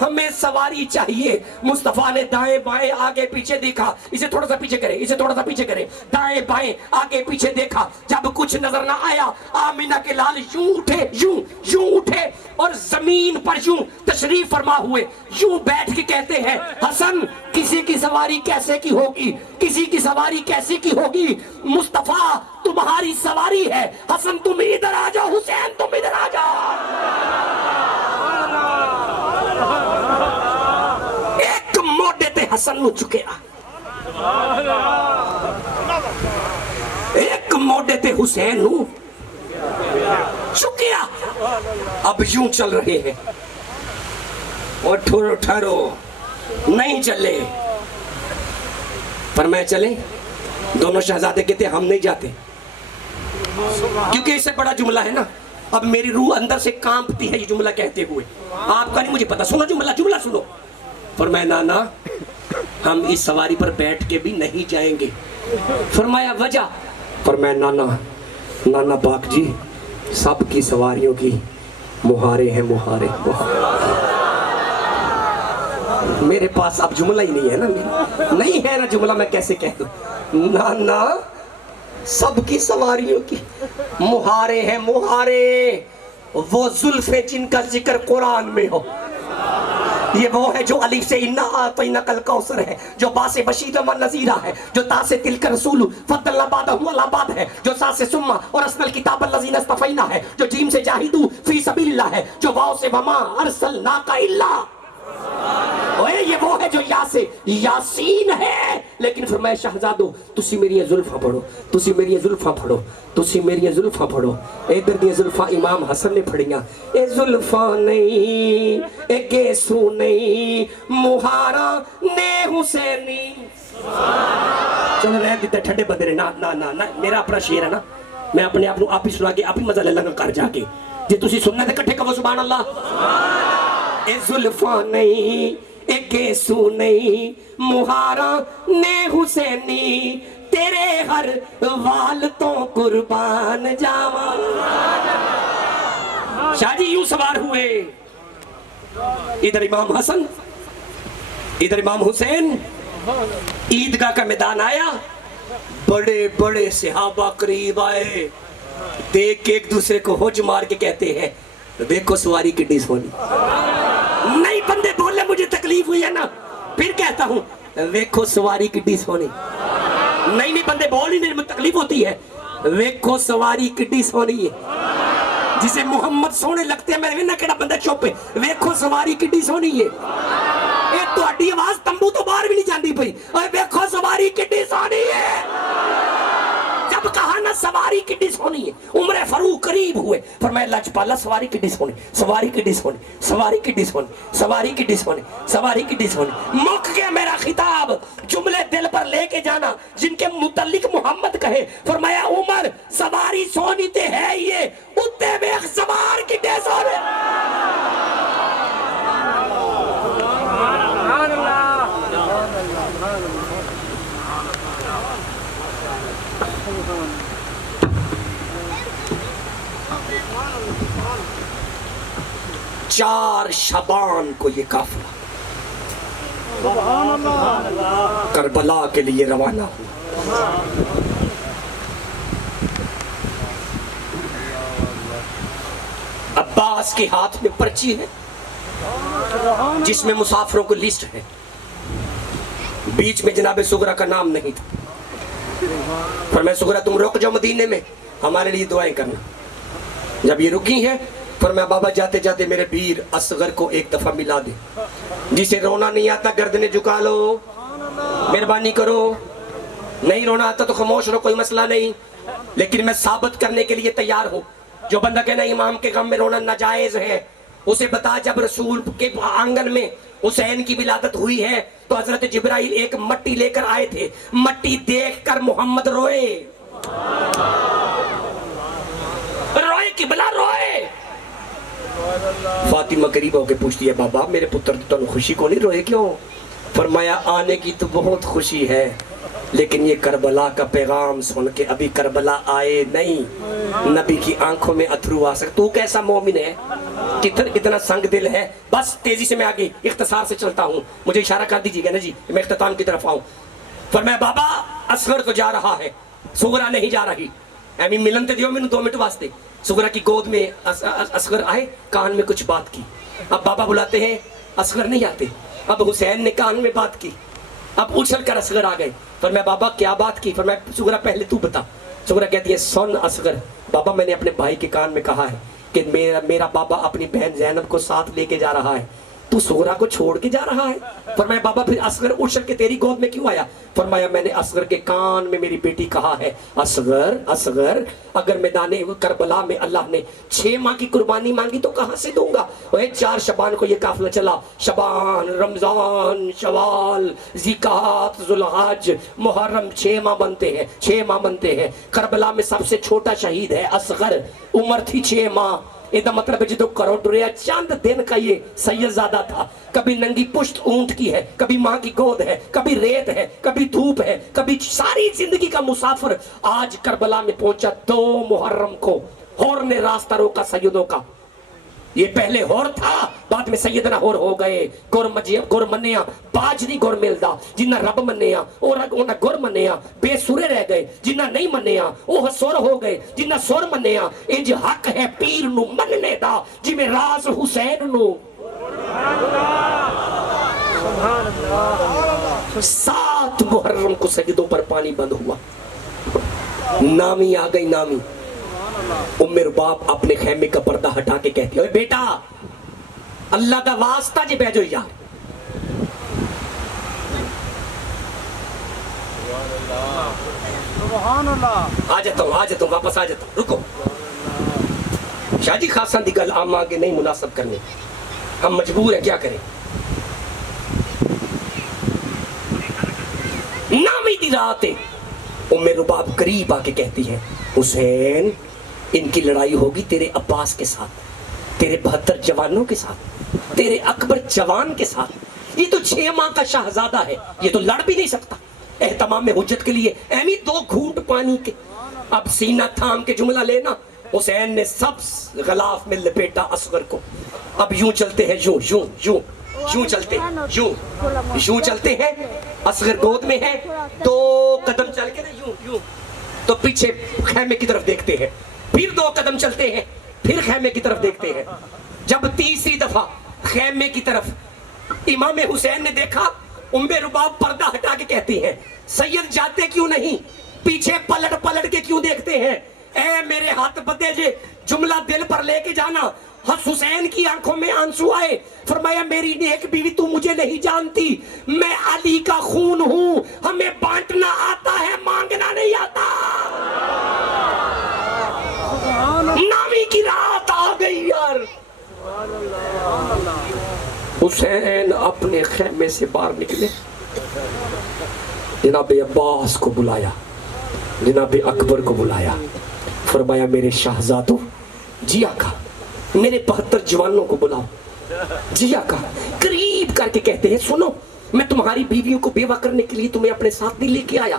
ہمیں سواری چاہیے. مصطفیٰ نے دائیں بائیں آگے پیچھے دیکھا, اسے تھوڑا سا پیچھے کرے, اسے تھوڑا سا پیچھے کرے, دائیں بائیں آگے پیچھے دیکھا, جب کچھ نظر نہ آیا آمینہ کے لال یوں اٹھے, یوں اٹھے اور زمین پر یوں تشریف فرما ہوئے, یوں بیٹھ کے کہتے ہیں حسن کسی کی سواری کیسے کی ہوگی, کسی کی سواری کیسے کی ہوگی, مصطفیٰ تمہاری سواری ہے, حسن تم ادھر آ جاؤ, حسین تم ادھر آ جاؤ. ایک موڈے تے حسن نو چکیا, ایک موڈے تے حسین نو چکیا. اب یوں چل رہے ہیں, اور ٹھہرو نہیں چلے. فرمایا چلیں. دونوں شہزادے کہتے ہم نہیں جاتے, کیونکہ اس سے بڑا جملہ ہے نا. اب میری روح اندر سے کانپتی ہے یہ جملہ کہتے ہوئے, آپ کا نہیں مجھے پتا. سنو جملہ سنو. فرمایا نانا ہم اس سواری پر بیٹھ کے بھی نہیں جائیں گے. فرمایا وجہ؟ فرمایا نانا پاک جی سب کی سواریوں کی مہارے ہیں, مہارے. میرے پاس اب جملہ ہی نہیں ہے نا, نہیں ہے نا جملہ, میں کیسے کہہ دوں. نانا سب کی سواریوں کی مہارے ہیں, مہارے. وہ زلفیں جن کا ذکر قرآن میں ہو, یہ وہ ہے جو الف سے انا اعطیناک الکوثر ہے, جو با سے بشیر و نذیرہ ہے, جو تا سے تلک رسول فضلنا بعدہم علی بعد ہے, جو سا سے ثم اور اسن الکتاب الذین اصطفینا ہے, جو جیم سے جاہدوا فی سبیل اللہ ہے, جو واو سے وما ارسلناک الا. یہ وہ ہے جو یا سے یاسین ہے. لیکن فرمایا شہزادو تسی میری زلفاں پڑھو, تسی میری زلفاں پڑھو, تسی میری زلفاں پڑھو. ادھر دی زلفاں امام حسن نے پڑھیاں. اے زلفاں نہیں, اے گیسو نہیں, مہارا نے حسینی. چلو رہ دیتے ٹھنڈے بندے نے. نا میرا اپنا شعر ہے نا, میں اپنے آپ آپ ہی سنا کے آپ ہی مزہ لے لگا کر جا کے. جی تسی سننا تھے کٹھے کہو سبحان اللہ. اے زلفاں نہیں, اے گیسو نہیں, مہارا نے حسینی, تیرے ہر وال تو قربان جاواں. شاہ جی یوں سوار ہوئے, ادھر امام حسن ادھر امام حسین. عیدگاہ کا میدان آیا, بڑے بڑے صحابہ قریب آئے, دیکھ کے ایک دوسرے کو ہوج مار کے کہتے ہیں دیکھو سواری کتنی سونی. نہیں بندے بولے مجھے تکلیف ہوئی ہے نا, پھر کہتا ہوں ویکھو سواری کتنی سونی. نہیں بندے بول ہی نہیں, مجھے تکلیف ہوتی ہے. ویکھو سواری کتنی سونی ہے, جسے محمد سونے لگتے ہیں. میں نہ کہنا بندہ چپ ہے, ویکھو سواری کتنی سونی ہے. اے تو اڈی آواز تمبو تو باہر بھی نہیں جاندی پئی, اے ویکھو سواری کتنی سونی ہے. جب کہا نا سواری کتنی سونی ہے, عمر فاروق قریب ہوئے, فرمایا لاجپالا سواری کتنی سونی, سواری کتنی سونی, سواری کتنی سونی, سواری کتنی سونی, سواری کتنی سونی. مک گیا میرا خطاب, جملے دل پر لے کے جانا جن کے متعلق محمد کہے. فرمایا عمر سواری سونی تے ہے یہ, اتے بیخ سوار کتنی سونی. چار شبان کو یہ قافلہ کربلا کے لیے روانہ ہوا. عباس کے ہاتھ میں پرچی ہے جس میں مسافروں کو لسٹ ہے, بیچ میں جناب سغرا کا نام نہیں تھا. فرمایا سغرا تم رک جاؤ مدینے میں, ہمارے لیے دعائیں کرنا. جب یہ رکی ہیں فرمایا بابا جاتے جاتے میرے بیر اصغر کو ایک دفعہ ملا دے, جسے رونا نہیں آتا گردنیں جھکا لو, مہربانی کرو. نہیں رونا آتا تو خاموش رہو, کوئی مسئلہ نہیں, لیکن میں ثابت کرنے کے لیے تیار ہوں. جو بندہ کہنا امام کے غم میں رونا ناجائز ہے, اسے بتا جب رسول کے آنگن میں حسین کی ولادت ہوئی ہے تو حضرت جبرائیل ایک مٹی لے کر آئے تھے, مٹی دیکھ کر محمد روئے, روئے قبلہ روئے. فاطمہ قریب ہو کے پوچھتی ہے بابا میرے پتر تو خوشی کو نہیں روئے کیوں؟ فرمایا آنے کی تو بہت خوشی ہے, لیکن یہ کربلا کا پیغام سن کے ابھی کربلا آئے نہیں، نبی کی آنکھوں میں اتھرو آ سکتا۔ تو کیسا مومن ہے، کتنا سنگ دل ہے۔ بس تیزی سے میں آگے اختصار سے چلتا ہوں، مجھے اشارہ کر دیجیے گا نا جی، میں اختتام کی طرف آؤں۔ فرمایا بابا اصغر تو جا رہا ہے، صغرا نہیں جا رہی۔ ایمی ملن تے دیو میں 2 منٹ واسطے۔ صغرا کی گود میں اصغر آئے، کان میں کچھ بات کی۔ اب بابا بلاتے ہیں، اصغر نہیں آتے۔ اب حسین نے کان میں بات کی، اب اچھل کر اصغر آ گئے۔ فرمایا بابا کیا بات کی؟ فرمایا صغرا پہلے تو بتا۔ صغرا کہتی ہے سن اصغر، بابا میں نے اپنے بھائی کے کان میں کہا ہے کہ میرا بابا اپنی بہن زینب کو ساتھ لے کے جا رہا ہے، تو صغرا کو چھوڑ کے جا رہا ہے۔ فرمایا بابا پھر اصغر اچھل کے تیری گود میں کیوں آیا؟ فرمایا میں نے اصغر کے کان میں میری بیٹی کہا ہے، اصغر اصغر اگر میدان کربلا میں اللہ نے 6 ماہ کی قربانی مانگی تو کہاں سے دوں گا؟ 4 شبان کو یہ قافلہ چلا، شبان، رمضان، شوال، ذیقعد، ذوالحج، محرم، 6 ماہ بنتے ہیں، 6 ماہ بنتے ہیں۔ کربلا میں سب سے چھوٹا شہید ہے اصغر، عمر تھی 6 ماہ۔ ایدہ مطلب ہے جدو کرو ڈریا چند دن کا یہ سید زادہ تھا۔ کبھی ننگی پشت اونٹ کی ہے، کبھی ماں کی گود ہے، کبھی ریت ہے، کبھی دھوپ ہے، کبھی ساری زندگی کا مسافر آج کربلا میں پہنچا 2 محرم کو۔ ہور نے راستہ روکا سیدوں کا، یہ پہلے ہور تھا، بعد میں سیدنا ہور ہو گئے۔ گر منیا باج نہیں گر ملدا، جنہ رب منیا اونا گر منیا، بے سورے رہ گئے جنہ نہیں منیا اوہ سور ہو گئے جنہ سور منیا۔ انج حق ہے پیر نو مننے دا جی میں راز حسین نو۔ 7 محرم کو سجدوں پر پانی بند ہوا، نامی آ گئی نامی۔ ام رباب اپنے خیمے کا پردہ ہٹا کے کہتی ہے اے بیٹا اللہ دا واسطہ جی بیجو یار۔ آ جاتا ہوں واپس آ جاتا ہوں، رکو شاہ جی خاصاں دی گل عام آگے نہیں مناسب کرنی، ہم مجبور ہیں کیا کریں۔ نامی دی رات ام رباب قریب آ کے کہتی ہے حسین ان کی لڑائی ہوگی تیرے عباس کے ساتھ، تیرے 72 جوانوں کے ساتھ، تیرے اکبر جوان کے ساتھ۔ یہ تو 6 ماہ کا شہزادہ ہے، یہ تو لڑ بھی نہیں سکتا۔ اہتمام حجت کے لیے ایمی 2 گھونٹ پانی کے، اب سینہ تھام کے جملہ لینا۔ حسین نے سب غلاف میں لپیٹا اصغر کو۔ اب یوں چلتے ہیں، یوں چلتے ہیں، یوں چلتے ہیں، اصغر گود میں ہے، 2 قدم چل کے نا یوں تو پیچھے خیمے کی طرف دیکھتے ہیں، پھر 2 قدم چلتے ہیں، پھر خیمے کی طرف دیکھتے ہیں۔ جب تیسری دفعہ خیمے کی طرف امام حسین نے دیکھا، ام رباب پردہ ہٹا کے کہتی ہیں سید جاتے کیوں نہیں، پیچھے پلٹ کے کیوں دیکھتے ہیں؟ اے میرے ہاتھ بدے جے جملہ دل پر لے کے جانا۔ حسین کی آنکھوں میں آنسو آئے، فرمایا میری نیک بیوی تو مجھے نہیں جانتی، میں علی کا خون ہوں، ہمیں بانٹنا آتا ہے مانگنا نہیں آتا۔ نامی کی رات آ گئی یار۔ حسین اپنے خیمے سے باہر نکلے، جناب عباس کو بلایا، جناب اکبر کو بلایا، فرمایا میرے شہزادو جی آقا میرے 72 جوانوں کو بلاؤ۔ جی آقا قریب کر کے کہتے ہیں سنو میں تمہاری بیویوں کو بیوہ کرنے کے لیے تمہیں اپنے ساتھ نہیں لے کے آیا۔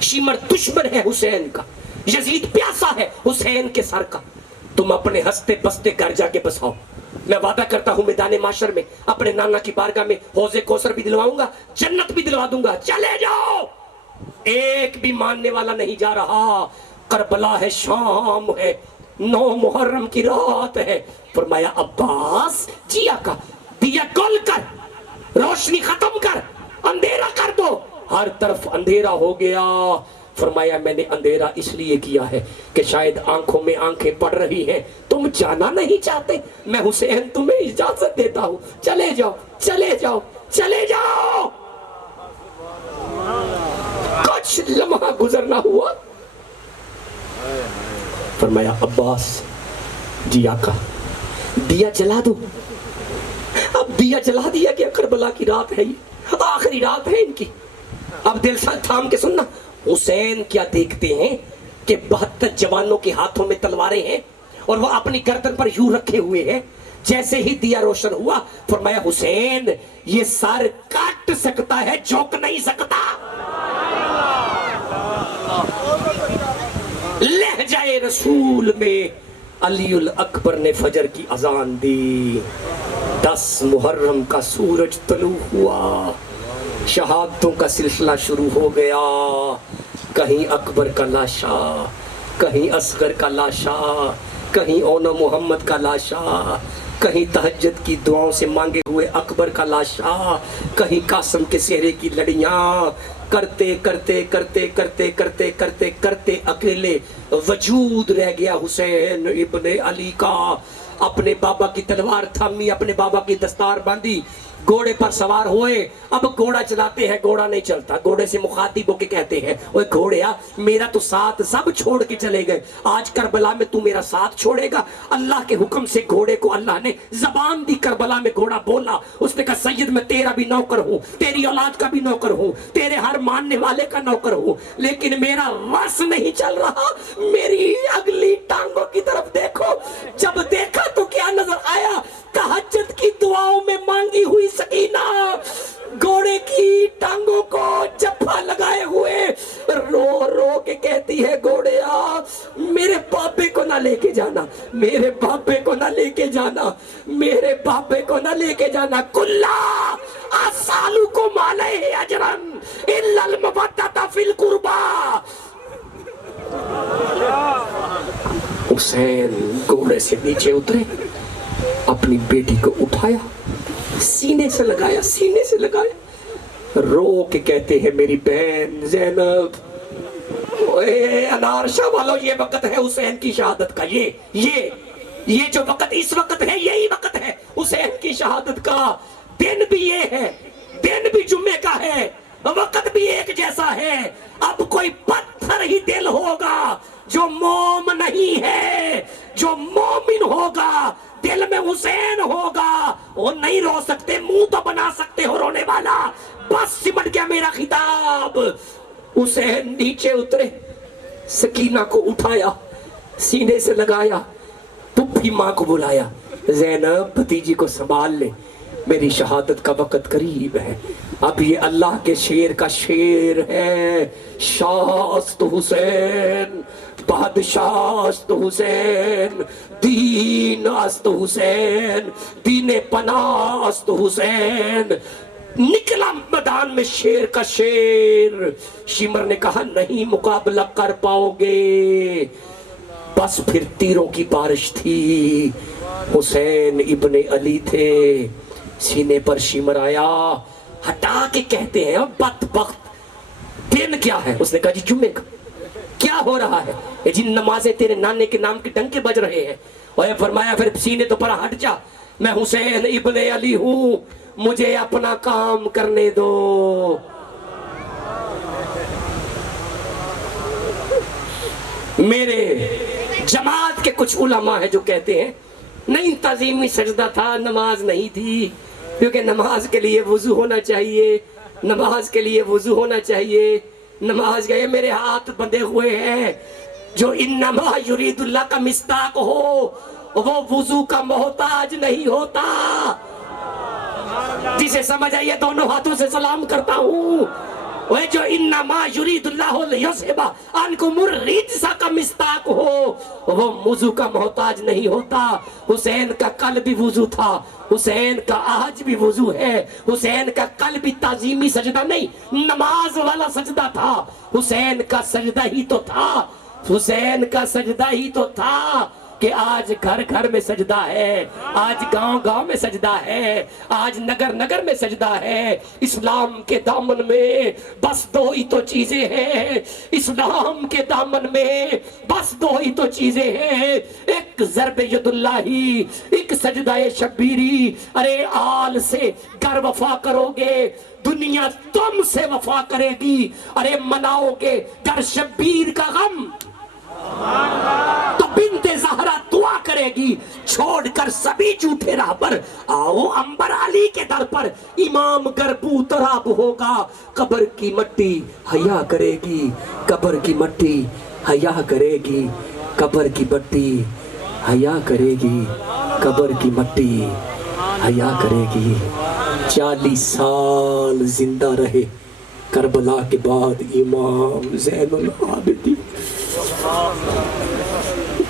شیمر دشمن ہے حسین کا، یزید پیاسا ہے حسین کے سر کا، تم اپنے ہستے بستے گھر جا کے بساؤ۔ میں وعدہ کرتا ہوں میدان معاشر میں اپنے نانا کی بارگاہ میں حوض کوثر بھی دلواؤں گا، جنت بھی دلوا دوں گا، چلے جاؤ۔ ایک بھی ماننے والا نہیں جا رہا۔ کربلا ہے، شام ہے، 9 محرم کی رات ہے۔ فرمایا عباس جی آقا دیا گل کر، روشنی ختم کر، اندھیرا کر دو۔ ہر طرف اندھیرا ہو گیا۔ فرمایا میں نے اندھیرا اس لیے کیا ہے کہ شاید آنکھوں میں آنکھیں پڑ رہی ہیں، تم جانا نہیں چاہتے، میں حسین تمہیں اجازت دیتا ہوں، چلے جاؤ چلے جاؤ چلے جاؤ۔ کچھ لمحہ گزرنا ہوا، فرمایا عباس جی آقا دیا جلا دو۔ اب دیا جلا دیا کہ کربلا کی رات ہے، یہ آخری رات ہے ان کی۔ اب دل سے تھام کے سننا، حسین کیا دیکھتے ہیں کہ 72 جوانوں کے ہاتھوں میں تلواریں ہیں اور وہ اپنی گردن پر یوں رکھے ہوئے ہیں۔ جیسے ہی دیا روشن ہوا فرمایا حسین یہ سر کاٹ سکتا ہے، جھک نہیں سکتا۔ رسول میں علی الاکبر نے فجر کی اذان دی. 10 محرم کا سورج طلوع ہوا، شہادتوں کا سلسلہ شروع ہو گیا. کہیں اکبر کا لاشا، کہیں اصغر کا لاشا، کہیں اونا محمد کا لاشا، کہیں تہجد کی دعاؤں سے مانگے ہوئے اکبر کا لاشا، کہیں قاسم کے سہرے کی لڑیاں. کرتے کرتے کرتے کرتے کرتے کرتے کرتے اکیلے وجود رہ گیا حسین ابن علی کا. اپنے بابا کی تلوار تھامی، اپنے بابا کی دستار باندھی، گھوڑے پر سوار ہوئے. اب گھوڑا چلاتے ہیں، گھوڑا نہیں چلتا. گھوڑے سے مخاطب ہو کے کہتے ہیں اوے گھوڑیا میرا تو ساتھ سب چھوڑ کے چلے گئے، آج کربلا میں تو میرا ساتھ چھوڑے گا؟ اللہ کے حکم سے گھوڑے کو اللہ نے زبان دی. کربلا میں گھوڑا بولا، اس نے کہا سید میں تیرا بھی نوکر ہوں، تیری اولاد کا بھی نوکر ہوں، تیرے ہر ماننے والے کا نوکر ہوں، لیکن میرا وس نہیں چل رہا. میری اگلی ٹانگوں کی طرف دیکھو. جب دیکھا تو کیا نظر آیا؟ تہجد کی دعاؤں میں مانگی ہوئی سکینہ گھوڑے کی ٹانگوں کو جپا لگائے ہوئے رو رو کے کہتی ہے گھوڑیا میرے بابے کو نہ لے کے جانا، میرے بابے کو نہ لے کے جانا، میرے بابے کو نہ لے کے جانا. کلا اسالکم علیہ اجرا الا المودۃ فی القربى. حسین گھوڑے سے نیچے اترے، اپنی بیٹی کو اٹھایا، سینے سے لگایا، سینے سے لگایا، رو کے کہتے ہیں میری بہن زینب. اے انارشہ والو یہ وقت ہے حسین کی شہادت کا. یہ جو وقت اس وقت ہے یہی وقت ہے حسین کی شہادت کا. دن بھی یہ ہے، دن بھی جمعے کا ہے، وقت بھی ایک جیسا ہے. اب کوئی پتھر ہی دل ہوگا جو موم نہیں ہے، جو مومن ہوگا دل میں حسین ہوگا. وہ نہیں رو سکتے، منہ تو بنا سکتے ہو رونے والا. بس سمٹ گیا میرا خطاب. حسین نیچے اترے، سکینہ کو اٹھایا، سینے سے لگایا، پھپھی ماں کو بلایا، زینب بھتیجی کو سنبھال لے، میری شہادت کا وقت قریب ہے. اب یہ اللہ کے شیر کا شیر ہے. شاست حسین، بادشاہ است حسین، دین است حسین، دین پناہ است حسین. نکلا میدان میں شیر کا شیر. شمر نے کہا نہیں مقابلہ کر پاؤ گے. بس پھر تیروں کی بارش تھی. حسین ابن علی تھے. سینے پر شمر آیا، ہٹا کے کہتے ہیں بدبخت دن کیا ہے؟ اس نے کہا جی جمعے کا. کیا ہو رہا ہے؟ یہ جن نمازیں تیرے نانے کے نام کے ڈنکے بج رہے ہیں. اور فرمایا پھر سینے تو پر ہٹ جا، میں حسین ابن علی ہوں، مجھے اپنا کام کرنے دو. میرے جماعت کے کچھ علماء ہیں جو کہتے ہیں نہیں تعظیمی سجدہ تھا، نماز نہیں تھی، کیونکہ نماز کے لیے وضو ہونا چاہیے، نماز کے لیے وضو ہونا چاہیے. نماز گئے میرے ہاتھ بندھے ہوئے ہیں. جو انما یرید اللہ کا مصداق ہو وہ وضو کا محتاج نہیں ہوتا. جسے سمجھ آئیے دونوں ہاتھوں سے سلام کرتا ہوں. وہ جو انما یرید اللہ لیذھب عنکم الرجس کا مصداق ہو وہ وضو کا محتاج نہیں ہوتا. حسین کا کل بھی وضو تھا، حسین کا آج بھی وضو ہے. حسین کا کل بھی تعظیمی سجدہ نہیں، نماز والا سجدہ تھا. حسین کا سجدہ ہی تو تھا، حسین کا سجدہ ہی تو تھا کہ آج گھر گھر میں سجدہ ہے، آج گاؤں گاؤں میں سجدہ ہے، آج نگر نگر میں سجدہ ہے. اسلام کے دامن میں بس دو ہی تو چیزیں ہیں، اسلام کے دامن میں بس دو ہی تو چیزیں ہیں، ایک ضرب ید اللہ ہی، ایک سجدہ شبیری. ارے آل سے گر وفا کرو گے دنیا تم سے وفا کرے گی. ارے مناؤ گے گر شبیر کا غم تو بنت زہرا دعا کرے گی. چھوڑ کر سبھی جھوٹے راہ پر آؤ انبر علی کے در پر. امام گر بو تراب ہوگا قبر کی مٹی حیا کرے گی، قبر کی مٹی حیا کرے گی، قبر کی مٹی حیا کرے گی، قبر کی مٹی حیا کرے گی. 40 سال زندہ رہے کربلا کے بعد امام زین العابدین.